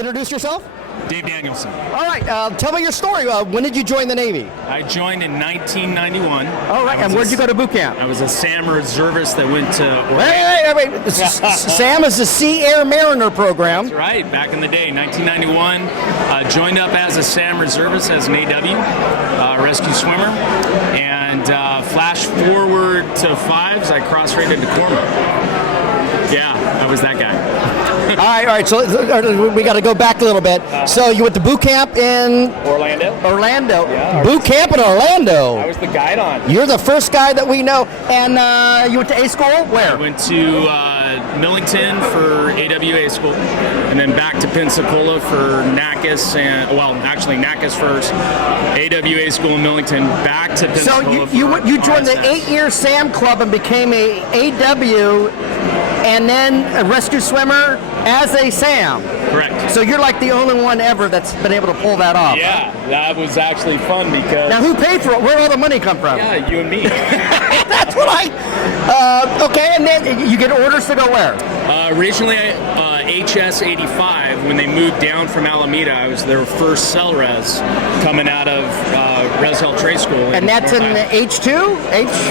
introduce yourself? Dave Danielson. All right, tell me your story. When did you join the Navy? I joined in 1991. All right, and where did you go to boot camp? I was a SAM reservist that went to Wait. SAM is the Sea Air Mariner program. That's right, back in the day, 1991. Joined up as a SAM reservist, as an AW, rescue swimmer. And flash forward to fives, I cross-rated to corpsman. Yeah, I was that guy. All right. So we got to go back a little bit. So you went to boot camp in Orlando. Yeah, boot camp in Orlando. I was the guide on. You're the first guy that we know. And you went to A school? Where? I went to Millington for AWA school, and then back to Pensacola for NACIS, and actually NACIS first, AWA school in Millington, back to Pensacola. So you joined the 8-year SAM club and became a AW, and then a rescue swimmer as a SAM. Correct. So you're like the only one ever that's been able to pull that off. Yeah, that was actually fun because... Now who paid for it? Where'd all the money come from? Yeah, you and me. That's what okay, and then you get orders to go where? Originally, HS-85, when they moved down from Alameda, I was their first cell res coming out of Res Health Trade School. And that's in the H2?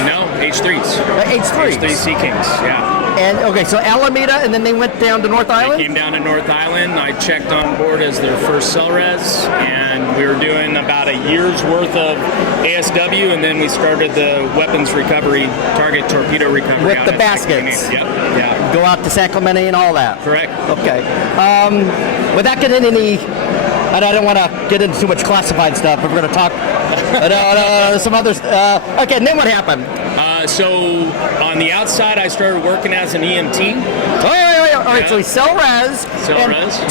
No, H3s. H3s. H3 Sea Kings, yeah. And okay, so Alameda, and then they went down to North Island? They came down to North Island. I checked on board as their first cell res, and we were doing about a year's worth of ASW, and then we started the weapons recovery, target torpedo recovery. With the baskets? Yep, yeah. Go out to San Clemente and all that? Correct. Okay. Without getting any, I don't want to get into too much classified stuff, but we're going to talk some other okay, and then what happened? So on the outside, I started working as an EMT. All right, so cell res.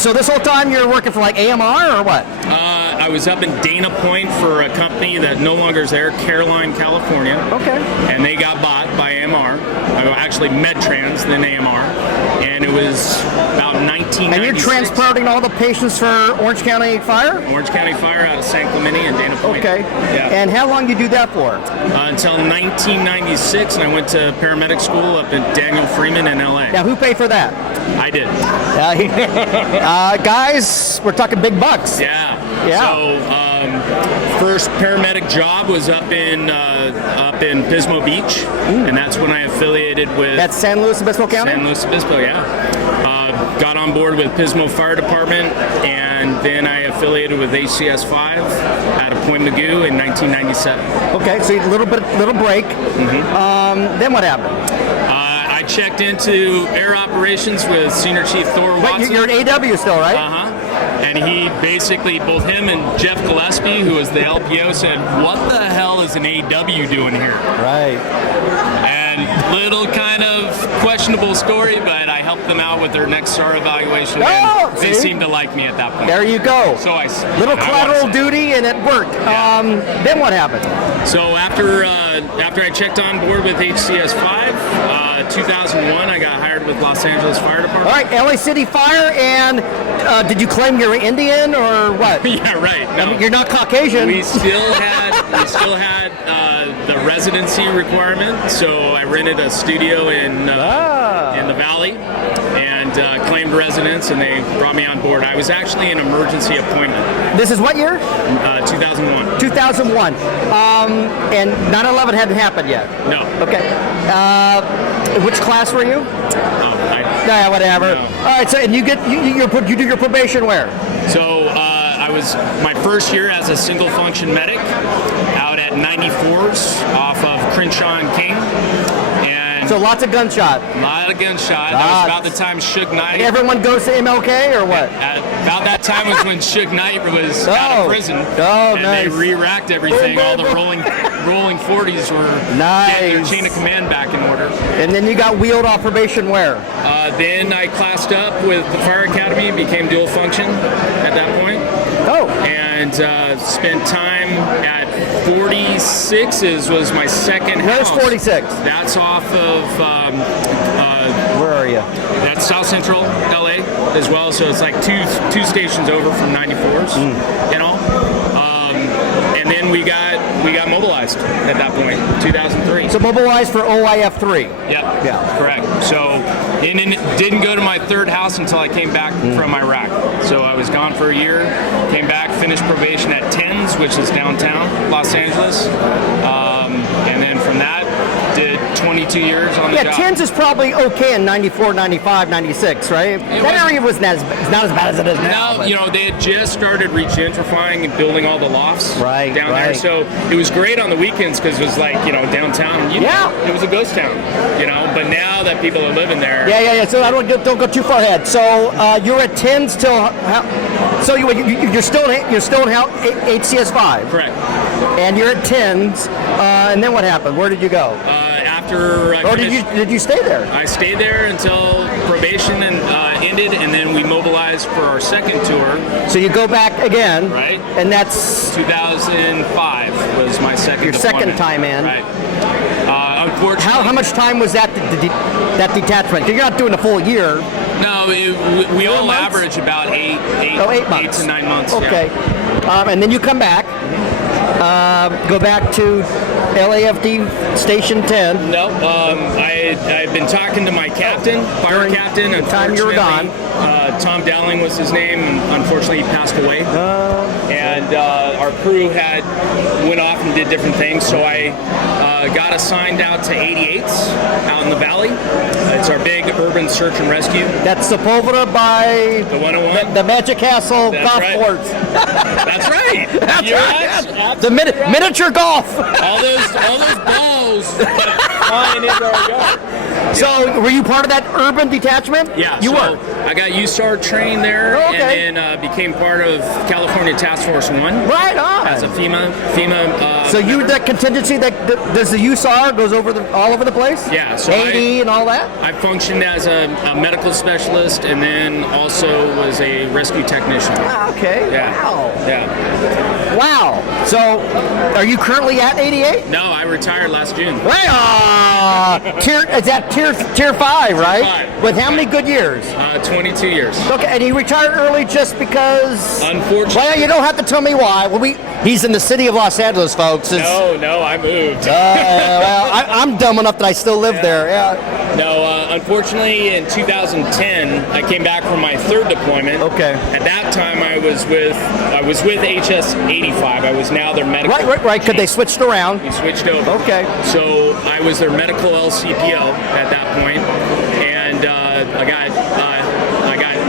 So this whole time you're working for like AMR or what? I was up in Dana Point for a company that no longer is there, Caroline, California. Okay. And they got bought by AMR. Actually, Medtrans, then AMR. And it was about 1996. And you're transporting all the patients for Orange County Fire? Orange County Fire out of San Clemente and Dana Point. Okay. Yeah. And how long did you do that for? Until 1996, and I went to paramedic school up at Daniel Freeman in LA. Now, who paid for that? I did. Guys, we're talking big bucks. Yeah. So, first paramedic job was up in Pismo Beach, and that's when I affiliated with... That's San Luis Obispo County? San Luis Obispo, yeah. Got on board with Pismo Fire Department, and then I affiliated with HCS-5 out of Point Mugu in 1997. Okay, so a little break. Mm-hmm. Then what happened? I checked into air operations with Senior Chief Thor Watson. You're an AW still, right? Uh-huh. And he basically, both him and Jeff Gillespie, who was the LPO, said, "What the hell is an AW doing here?" Right. And little kind of questionable story, but I helped them out with their next SAR evaluation. Oh, and they seemed to like me at that point. There you go. So little collateral duty, and it worked. Yeah. Then what happened? So after I checked on board with HCS-5, 2001, I got hired with Los Angeles Fire Department. All right, LA City Fire, and did you claim you're Indian or what? Yeah, right. No. I mean, you're not Caucasian. We still had the residency requirement, so I rented a studio in the Valley and claimed residence, and they brought me on board. I was actually an emergency appointment. This is what year? 2001. 2001. And 9/11 hadn't happened yet. No. Okay. Which class were you? Whatever. No. All right. So, and you do your probation where? So I was my first year as a single function medic out at 94s off of Crenshaw and King. And so lots of gunshot. A lot of gunshot. That was about the time Suge Knight. And everyone goes to MLK or what? About that time was when Suge Knight was out of prison. Oh, and nice. they re-racked everything. All the rolling 40s were getting your chain of command back in order. And then you got wheeled off probation where? Then I classed up with the Fire Academy and became dual function at that point. Oh. And spent time at 46s was my second house. Where's 46? That's off of... where are you? That's South Central LA as well, so it's like two stations over from 94s and all. And then then we got mobilized at that point, 2003. So mobilized for OIF3. Yep. Yeah. Correct. So, and didn't go to my third house until I came back from Iraq. So I was gone for a year, came back, finished probation at TENS, which is downtown Los Angeles, and then from that, did 22 years on the job. Yeah, TENS is probably okay in 94, 95, 96, right? That area was not as bad as it is now. No, you know, they had just started regentrifying and building all the lofts down there. So it was great on the weekends because it was like, you know, downtown. You know, it was a ghost town, you know, but now that people are living there. Yeah. So I don't go too far ahead. So you're at TENS till, so you're still in HCS-5. Correct. And you're at TENS, and then what happened? Where did you go? After I did you stay there? I stayed there until probation ended, and then we mobilized for our second tour. So you go back again, right? And that's 2005 was my second. Your deployment. second time in, right? Unfortunately, how much time was that that detachment? Because you're not doing a full year. No, we all average about 8 to 9 months. Okay, yeah. And then you come back. Go back to LAFD Station 10. No, I've been talking to my captain, fire captain. The time you were gone. Tom Dowling was his name, and unfortunately he passed away. And our crew went off and did different things, so I got assigned out to 88s out in the valley. It's our big urban search and rescue. That's Sepulveda by the 101, the Magic Castle golf course. That's right. That's right. The miniature golf. All those balls flying into our yard. So, were you part of that urban detachment? Yeah, you were. I got USAR trained there, and then became part of California Task Force 1. Right on. As a FEMA. So you that contingency that does the USAR goes all over the place? Yeah. So AD and all that. I functioned as a medical specialist, and then also was a rescue technician. Okay. Yeah. Wow. Yeah. Wow. So, are you currently at 88? No, I retired last June. Right. Is that tier 5, right? 5. With how many good years? 22 years. Okay, and he retired early just because. Unfortunately. Well, you don't have to tell me why. Well, he's in the city of Los Angeles, folks. No, I moved. Well, I'm dumb enough that I still live there. Yeah. No, unfortunately, in 2010, I came back from my third deployment. Okay. At that time, I was with HSC-85. I was now their medical. Right. Because they switched around. We switched over. Okay. So I was their medical LCPO at that point, and I got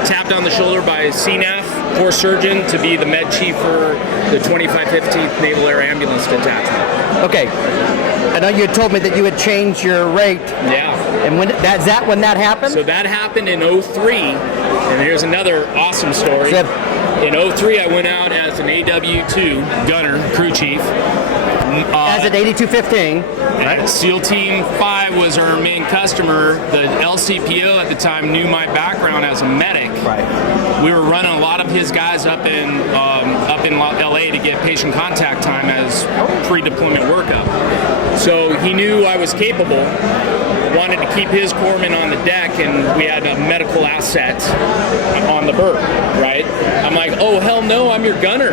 tapped on the shoulder by CNAF, Corps Surgeon, to be the med chief for the 2515th Naval Air Ambulance Detachment. Okay. I know you had told me that you had changed your rate. Yeah. And when is that when that happened? So that happened in 03, and here's another awesome story. In 03, I went out as an AW2 gunner, crew chief. As an 8215. Right. SEAL Team 5 was our main customer. The LCPO at the time knew my background as a medic. Right. We were running a lot of his guys up in LA to get patient contact time as pre-deployment workup. So he knew I was capable, wanted to keep his corpsman on the deck, and we had a medical asset on the berth, right? I'm like, oh, hell no, I'm your gunner.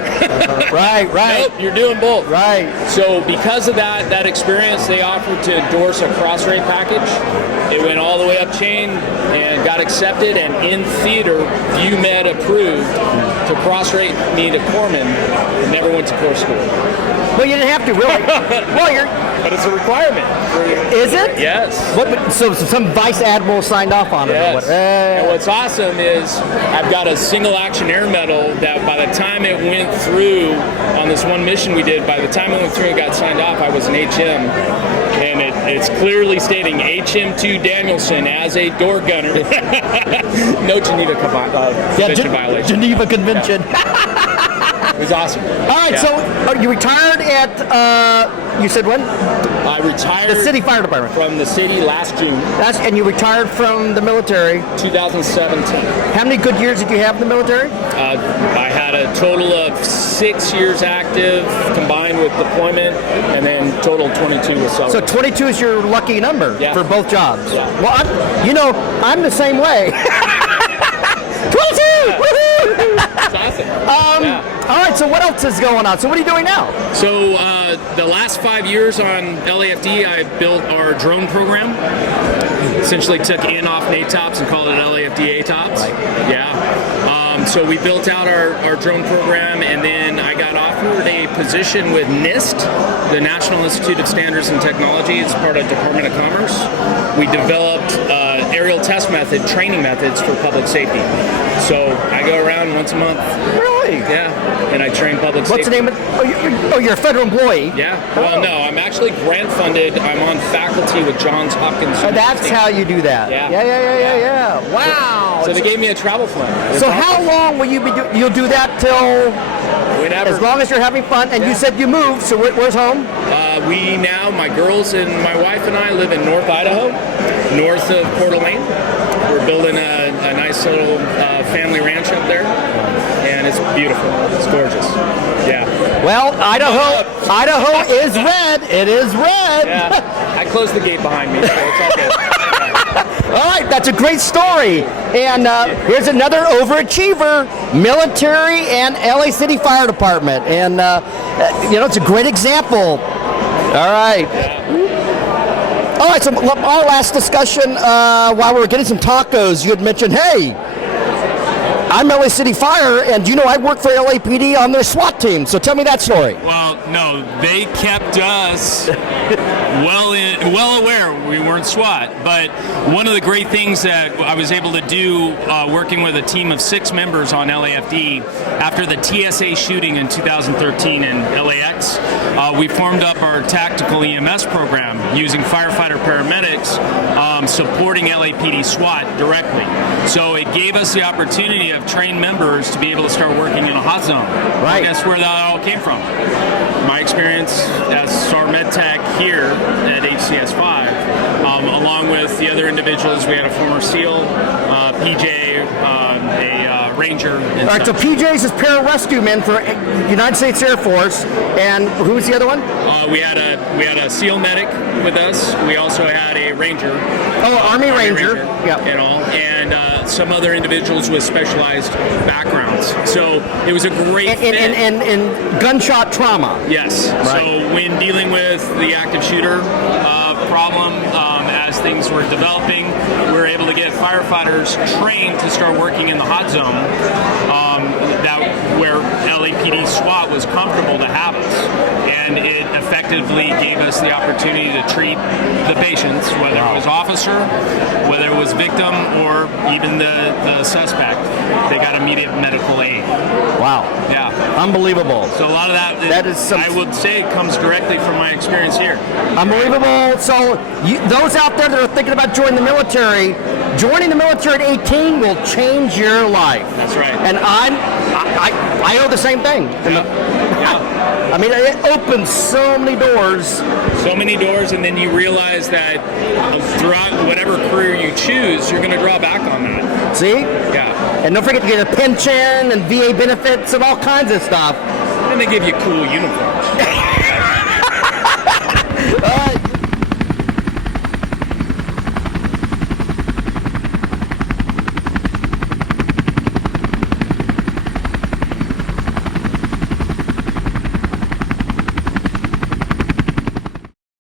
Right. Nope, you're doing both. Right. So because of that experience, they offered to endorse a cross-rate package. It went all the way up chain and got accepted, and in theater, ViewMed approved to cross-rate me to corpsman. Never went to Corps school. Well, you didn't have to, really. But it's a requirement. Is it? Yes. So some vice admiral signed off on it. Yes. And what's awesome is I've got a single action air medal that by the time it went through on this one mission we did, by the time it went through and got signed off, I was an HM. And it's clearly stating HM2 Danielson as a door gunner. No Geneva Convention violation. Geneva Convention. It was awesome. All right, so you retired at, you said when? I retired. The city fire department. From the city last June. And you retired from the military. 2017. How many good years did you have in the military? I had a total of 6 years active combined with deployment, and then total 22 with solo. So 22 is your lucky number for both jobs. Yeah. Well, I'm the same way. 22! Woohoo! awesome. All right, so what else is going on? So what are you doing now? So the last 5 years on LAFD, I built our drone program. Essentially took in-off NATOPS and called it LAFD ATOPS. Right. Yeah. So we built out our drone program, and then I got offered a position with NIST, the National Institute of Standards and Technology. It's part of Department of Commerce. We developed aerial test method, training methods for public safety. So I go around once a month. Really? Yeah, and I train public safety. What's the name of? You're a federal employee. Yeah. Well, no, I'm actually grant funded. I'm on faculty with Johns Hopkins. That's how you do that. Yeah. Wow. So they gave me a travel fund. So how long will you be? You'll do that till? Whenever. As long as you're having fun. And you said you moved. So where's home? We now, my girls and my wife and I live in North Idaho, north of Coeur d'Alene. We're building a nice little family ranch up there, and it's beautiful. It's gorgeous. Yeah. Well, Idaho is red. It is red. Yeah. I closed the gate behind me, so it's all good. All right, that's a great story. And here's another overachiever, military and LA City Fire Department. And, it's a great example. All right. All right, so our last discussion, while we were getting some tacos, you had mentioned, hey, I'm LA City Fire, and I work for LAPD on their SWAT team. So tell me that story. Well, no, they kept us well aware we weren't SWAT. But one of the great things that I was able to do working with a team of 6 members on LAFD after the TSA shooting in 2013 in LAX, we formed up our tactical EMS program using firefighter paramedics supporting LAPD SWAT directly. So it gave us the opportunity of trained members to be able to start working in a hot zone. Right. That's where that all came from. My experience as SAR MedTech here at HCS-5, along with the other individuals, we had a former SEAL, PJ, a Ranger. All right, so PJ's is pararescue men for United States Air Force, and who was the other one? We had a SEAL medic with us. We also had a Ranger. Oh, Army Ranger. Yep. And all, and some other individuals with specialized backgrounds. So it was a great fit. And gunshot trauma. Yes. Right. So when dealing with the active shooter problem, as things were developing, we were able to get firefighters trained to start working in the hot zone, where LAPD SWAT was comfortable to have us, and it effectively gave us the opportunity to treat the patients, whether it was officer, whether it was victim, or even the suspect. They got immediate medical aid. Wow. Yeah. Unbelievable. So a lot of that is I would say comes directly from my experience here. Unbelievable. So those out there that are thinking about joining the military at 18 will change your life. That's right. And I owe the same thing. Yeah. I mean, it opens so many doors. So many doors, and then you realize that throughout whatever career you choose, you're going to draw back on that. See? Yeah. And don't forget to get a pension and VA benefits and all kinds of stuff. And they give you cool uniforms.